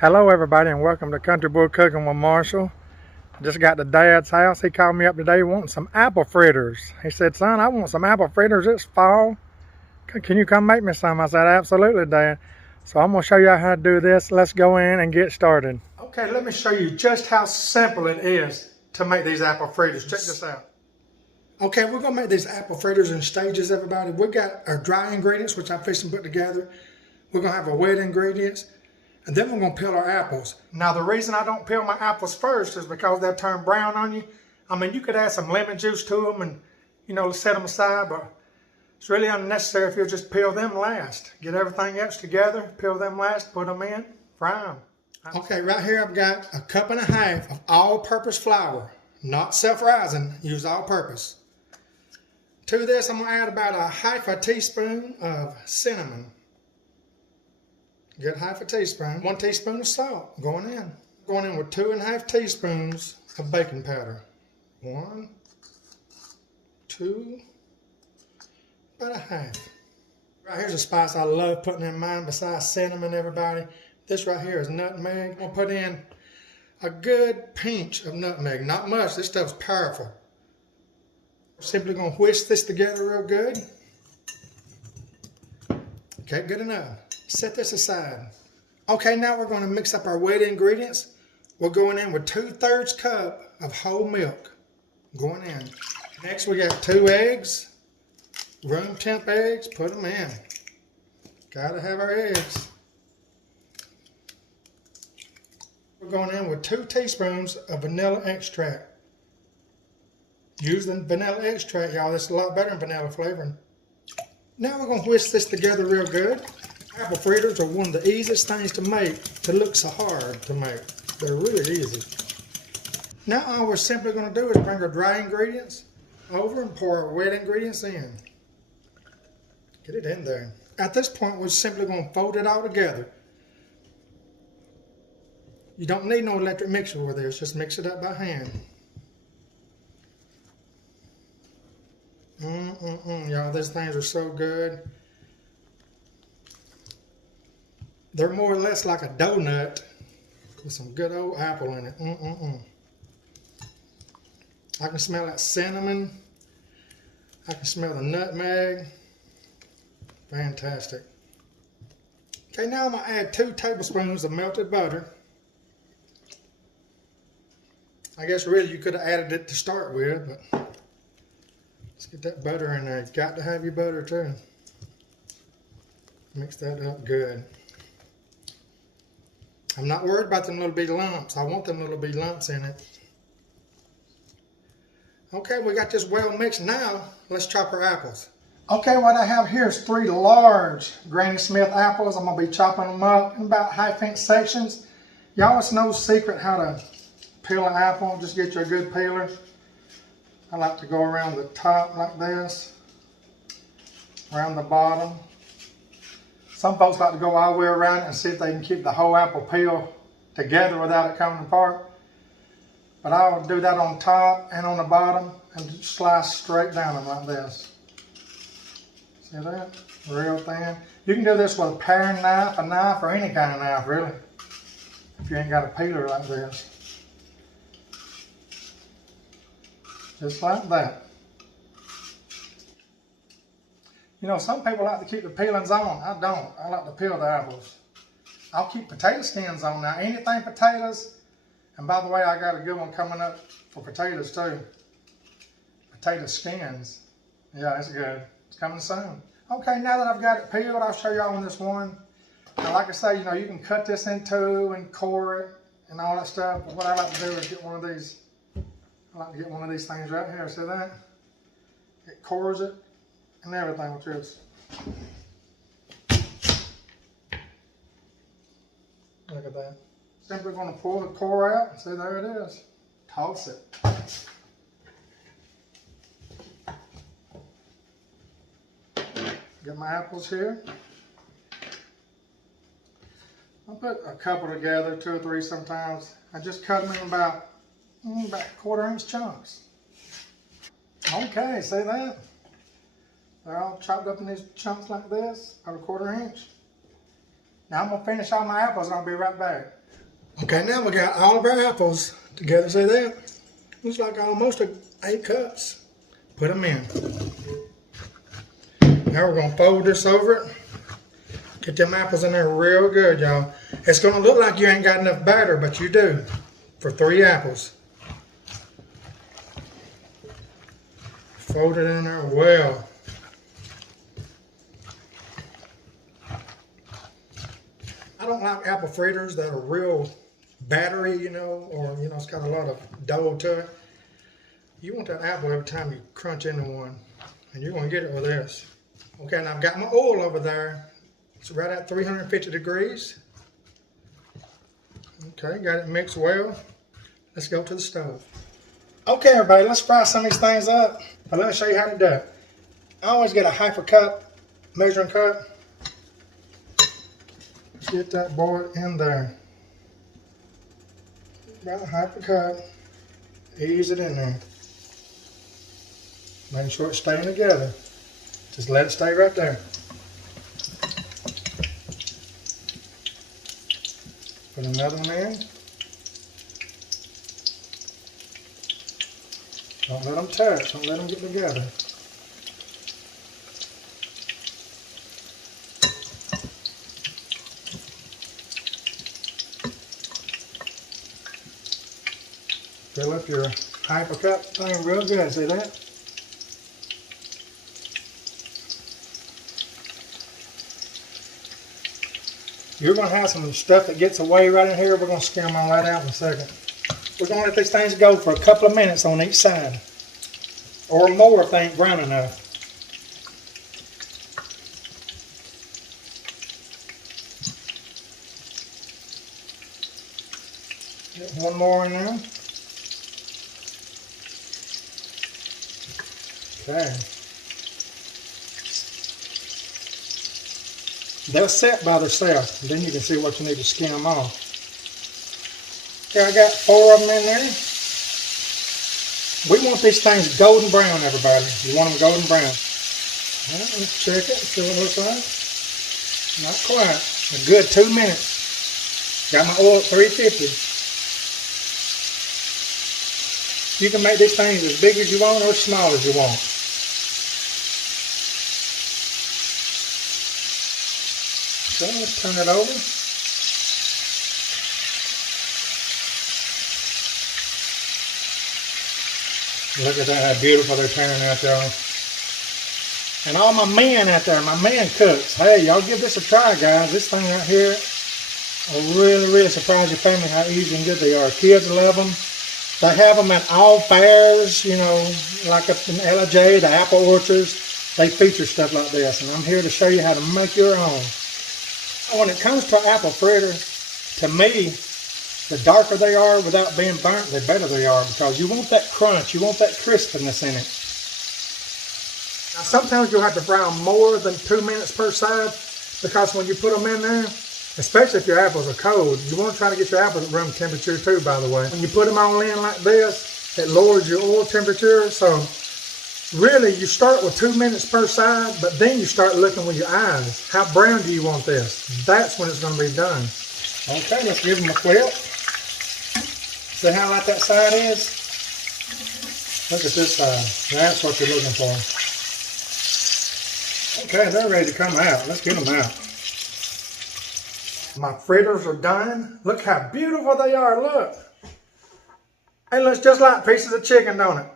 Hello everybody and welcome to Country Boy Cooking with Marshall. Just got to Dad's house. He called me up today wanting some apple fritters. He said, son, I want some apple fritters. It's fall. Can you come make me some? I said, absolutely, Dad. So I'm going to show you how to do this. Let's go in and get started. Okay, let me show you just how simple it is to make these apple fritters. Check this out. Okay, we're going to make these apple fritters in stages, everybody. We got our dry ingredients, which I'm fixing to put together. We're going to have our wet ingredients. And then we're going to peel our apples. Now the reason I don't peel my apples first is because they'll turn brown on you. I mean, you could add some lemon juice to them and, you know, set them aside, but it's really unnecessary if you'll just peel them last. Get everything else together, peel them last, put them in, fry them. Okay, right here I've got a cup and a half of all-purpose flour, not self-rising, use all-purpose. To this I'm going to add about a half a teaspoon of cinnamon. Get half a teaspoon. 1 teaspoon of salt going in. Going in with 2.5 teaspoons of baking powder. 1, 2, about a half. Right here's a spice I love putting in mine besides cinnamon, everybody. This right here is nutmeg. I'm going to put in a good pinch of nutmeg. Not much, this stuff's powerful. Simply going to whisk this together real good. Okay, good enough. Set this aside. Okay, now we're going to mix up our wet ingredients. We're going in with 2/3 cup of whole milk. Going in. Next we got 2 eggs. Room temp eggs, put them in. Gotta have our eggs. We're going in with 2 teaspoons of vanilla extract. Use the vanilla extract, y'all. That's a lot better than vanilla flavoring. Now we're going to whisk this together real good. Apple fritters are one of the easiest things to make that look so hard to make. They're really easy. Now all we're simply going to do is bring our dry ingredients over and pour our wet ingredients in. Get it in there. At this point we're simply going to fold it all together. You don't need no electric mixer with this, just mix it up by hand. Y'all, these things are so good. They're more or less like a donut with some good old apple in it. I can smell that cinnamon. I can smell the nutmeg. Fantastic. Okay, now I'm going to add 2 tablespoons of melted butter. I guess really you could have added it to start with, but let's get that butter in there. You've got to have your butter too. Mix that up good. I'm not worried about them little bitty lumps. I want them little bitty lumps in it. Okay, we got this well mixed. Now, let's chop our apples. Okay, what I have here is 3 large Granny Smith apples. I'm going to be chopping them up in about 1/2-inch sections. Y'all, it's no secret how to peel an apple. Just get you a good peeler. I like to go around the top like this, around the bottom. Some folks like to go all the way around it and see if they can keep the whole apple peel together without it coming apart. But I'll do that on top and on the bottom and just slice straight down them like this. See that? Real thin. You can do this with a paring knife, a knife, or any kind of knife really, if you ain't got a peeler like this. Just like that. You know, some people like to keep the peelings on. I don't. I like to peel the apples. I'll keep potato skins on now. Anything potatoes. And by the way, I got a good one coming up for potatoes too. Potato skins. Yeah, it's good. It's coming soon. Okay, now that I've got it peeled, I'll show y'all on this one. Now, like I say, you know, you can cut this in two and core it and all that stuff. But what I like to do is get one of these. I like to get one of these things right here. See that? It cores it. And everything with this. Look at that. Simply going to pull the core out. See, there it is. Toss it. Get my apples here. I'll put a couple together, 2 or 3 sometimes. I just cut them in about 1/4-inch chunks. Okay, see that? They're all chopped up in these chunks like this, about 1/4 inch. Now I'm going to finish all my apples and I'll be right back. Okay, now we got all of our apples together. See that? Looks like almost 8 cups. Put them in. Now we're going to fold this over it. Get them apples in there real good, y'all. It's going to look like you ain't got enough batter, but you do for 3 apples. Fold it in there well. I don't like apple fritters that are real battery, you know, or, you know, it's got a lot of dough to it. You want that apple every time you crunch into one, and you're going to get it with this. Okay, now I've got my oil over there. It's right at 350 degrees. Okay, got it mixed well. Let's go to the stove. Okay, everybody, let's fry some of these things up. But let me show you how to do it. I always get a 1/2 cup measuring cup. Get that board in there. About a 1/2 cup. Ease it in there. Making sure it's staying together. Just let it stay right there. Put another one in. Don't let them touch. Don't let them get together. Fill up your 1/2 cup thing real good. See that? You're going to have some stuff that gets away right in here. We're going to skim all that out in a second. We're going to let these things go for a couple of minutes on each side. Or more if they ain't brown enough. Get one more in there. Okay. They'll set by themselves. Then you can see what you need to skim off. Okay, I got 4 of them in there. We want these things golden brown, everybody. You want them golden brown. All right, let's check it, see what it looks like. Not quite. A good 2 minutes. Got my oil at 350. You can make these things as big as you want or as small as you want. So let's turn it over. Look at that, how beautiful they're turning out, y'all. And all my men out there, my man cooks, hey, y'all give this a try, guys. This thing right here will really, really surprise your family how easy and good they are. Kids love them. They have them at all fairs, you know, like up in LJ, the apple orchards. They feature stuff like this, and I'm here to show you how to make your own. When it comes to apple fritter, to me, the darker they are without being burnt, the better they are, because you want that crunch, you want that crispness in it. Now sometimes you'll have to fry them more than 2 minutes per side, because when you put them in there, especially if your apples are cold, you want to try to get your apples at room temperature too, by the way. When you put them all in like this, it lowers your oil temperature, so really you start with 2 minutes per side, but then you start looking with your eyes. How brown do you want this? That's when it's going to be done. Okay, let's give them a flip. See how light that side is? Look at this side. That's what you're looking for. Okay, they're ready to come out. Let's get them out. My fritters are done. Look how beautiful they are. Look. Hey, looks just like pieces of chicken, don't it?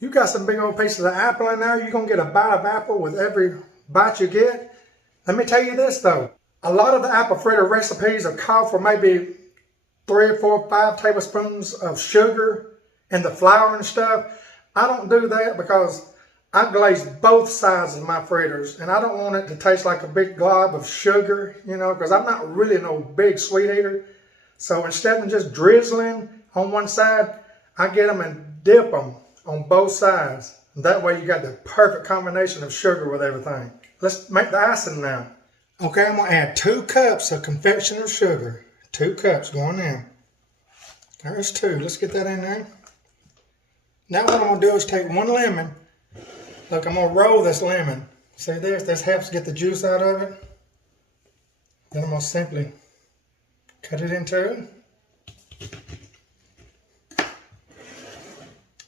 You got some big old pieces of apple in there. You're going to get a bite of apple with every bite you get. Let me tell you this, though. A lot of the apple fritter recipes are called for maybe 3 or 4 or 5 tablespoons of sugar in the flour and stuff. I don't do that because I glaze both sides of my fritters, and I don't want it to taste like a big glob of sugar, you know, because I'm not really no big sweet eater. So instead of just drizzling on one side, I get them and dip them on both sides. And that way you got the perfect combination of sugar with everything. Let's make the icing now. Okay, I'm going to add 2 cups of Confectioners Sugar. 2 cups going in. There's 2. Let's get that in there. Now what I'm going to do is take 1 lemon. Look, I'm going to roll this lemon. See this? This helps get the juice out of it. Then I'm going to simply cut it in 2.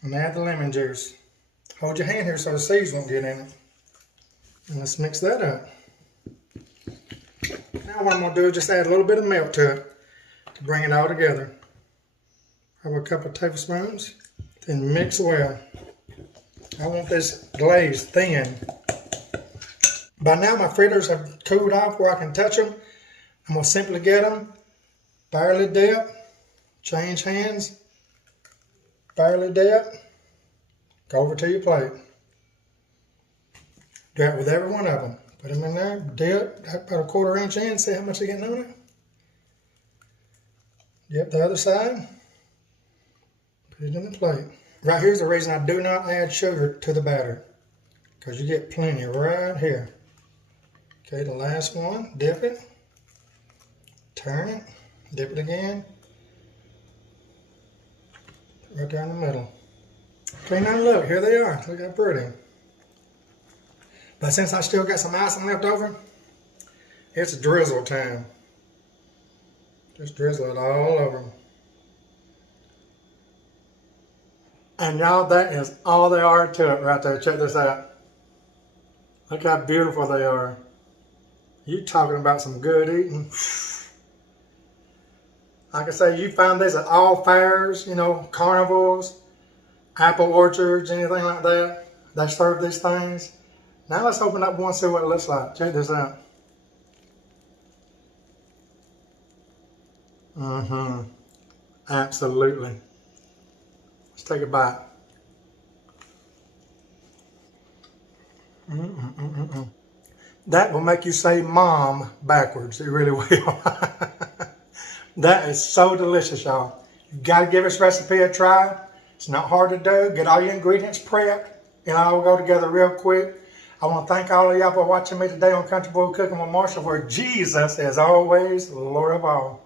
And add the lemon juice. Hold your hand here so the seeds won't get in it. And let's mix that up. Now what I'm going to do is just add a little bit of milk to it to bring it all together. Probably a couple of tablespoons. Then mix well. I want this glaze thin. By now my fritters have cooled off where I can touch them. I'm going to simply get them, barely dip, change hands, barely dip, go over to your plate. Do that with every one of them. Put them in there, dip, about a 1/4 inch in, see how much they're getting on it. Dip the other side, put it in the plate. Right here's the reason I do not add sugar to the batter, because you get plenty right here. Okay, the last one, dip it, turn it, dip it again, right there in the middle. Okay, now look, here they are. Look how pretty. But since I still got some icing left over, it's drizzle time. Just drizzle it all over them. And y'all, that is all there are to it right there. Check this out. Look how beautiful they are. You talking about some good eating. Like I say, you find these at all fairs, you know, carnivals, apple orchards, anything like that. They serve these things. Now let's open up one and see what it looks like. Check this out. Absolutely. Let's take a bite. That will make you say mom backwards. It really will. That is so delicious, y'all. You've got to give this recipe a try. It's not hard to do. Get all your ingredients prepped. It all go together real quick. I want to thank all of y'all for watching me today on Country Boy Cooking with Marshall, where Jesus is always Lord of all.